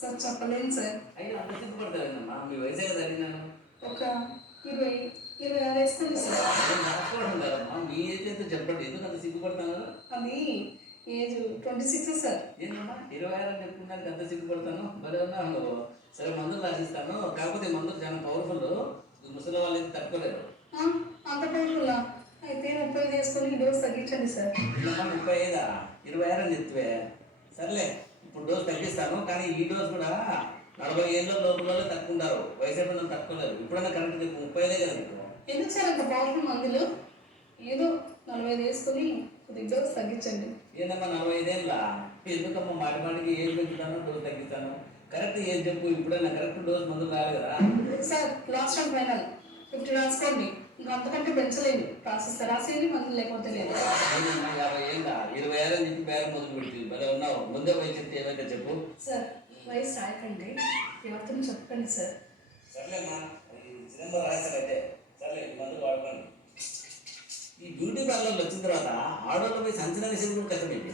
Sir చెప్పలేను sir. అయ్యో అంత సిగ్గుపడతావేనమ్మా, మీ వయసే కదా అడిగినాను. ఒక 20-26 వేస్తుంది సార్. రాసుకోవడం కదమ్మా, మీ ఏజ్ అయితే చెప్పండి, ఎందుకు అంత సిగ్గుపడతాను? అది ఏజ్ 26 సార్. ఏంటమ్మా 26 అని చెప్పుకున్నాక అంత సిగ్గుపడతాను? మరి ఉన్నా నువ్వు. సరే మందులు రాసిస్తాను, కాకపోతే ఈ మందులు చాలా పవర్ఫుల్, ముసలి వాళ్ళు అయితే తట్టుకోలేరు. అంత పవర్ఫుల్లా? అయితే 35 వేసుకొని ఈ డోస్ తగ్గించండి సార్. 35 26 అని చెప్తే సర్లే, ఇప్పుడు డోస్ తగ్గిస్తాను, కానీ ఈ డోస్ కూడా 40 ఏళ్ళ లోపల తట్టుకుంటారు, వయసు అయిపోయిన తట్టుకోలేరు. ఇప్పుడన్నా కరెక్ట్ 35 కదా నీకు. ఎందుకు సార్ అంత పవర్ఫుల్ మందులు? ఏదో 45 వేసుకొని కొద్దిగా డోస్ తగ్గించండి. ఏందమ్మా 45 ఏళ్ళ? ఎందుకమ్మా మాటి మాటికి ఏజ్ పెంచుతాను, డోస్ తగ్గిస్తాను? కరెక్ట్ ఏజ్ చెప్పు, ఇప్పుడైనా కరెక్ట్ డోస్ మందులు రాదు కదా సార్. లాస్ట్ అండ్ ఫైనల్ 50 రాసుకోండి, ఇంకా అంతకంటే పెంచలేదు. రాసిస్తే రాసేయండి, మందులు లేకపోతే లేదు. 50 ఏళ్ళ 26 అని చెప్పి పేరు మొదలు పెట్టి భలే ఉన్నావు. ముందే వయసు చెప్తే ఏమైతే చెప్పు. సార్ వయసు రాయకండి, ఎవరితో చెప్పండి సార్. సర్లేమ్మా, చిదంబరం రాశారైతే సర్లే, మందులు వాడుకోండి. ఈ బ్యూటీ పార్లర్లు వచ్చిన తర్వాత ఆడవాళ్ళపై సంచలన విషయం కూడా కష్టమైంది.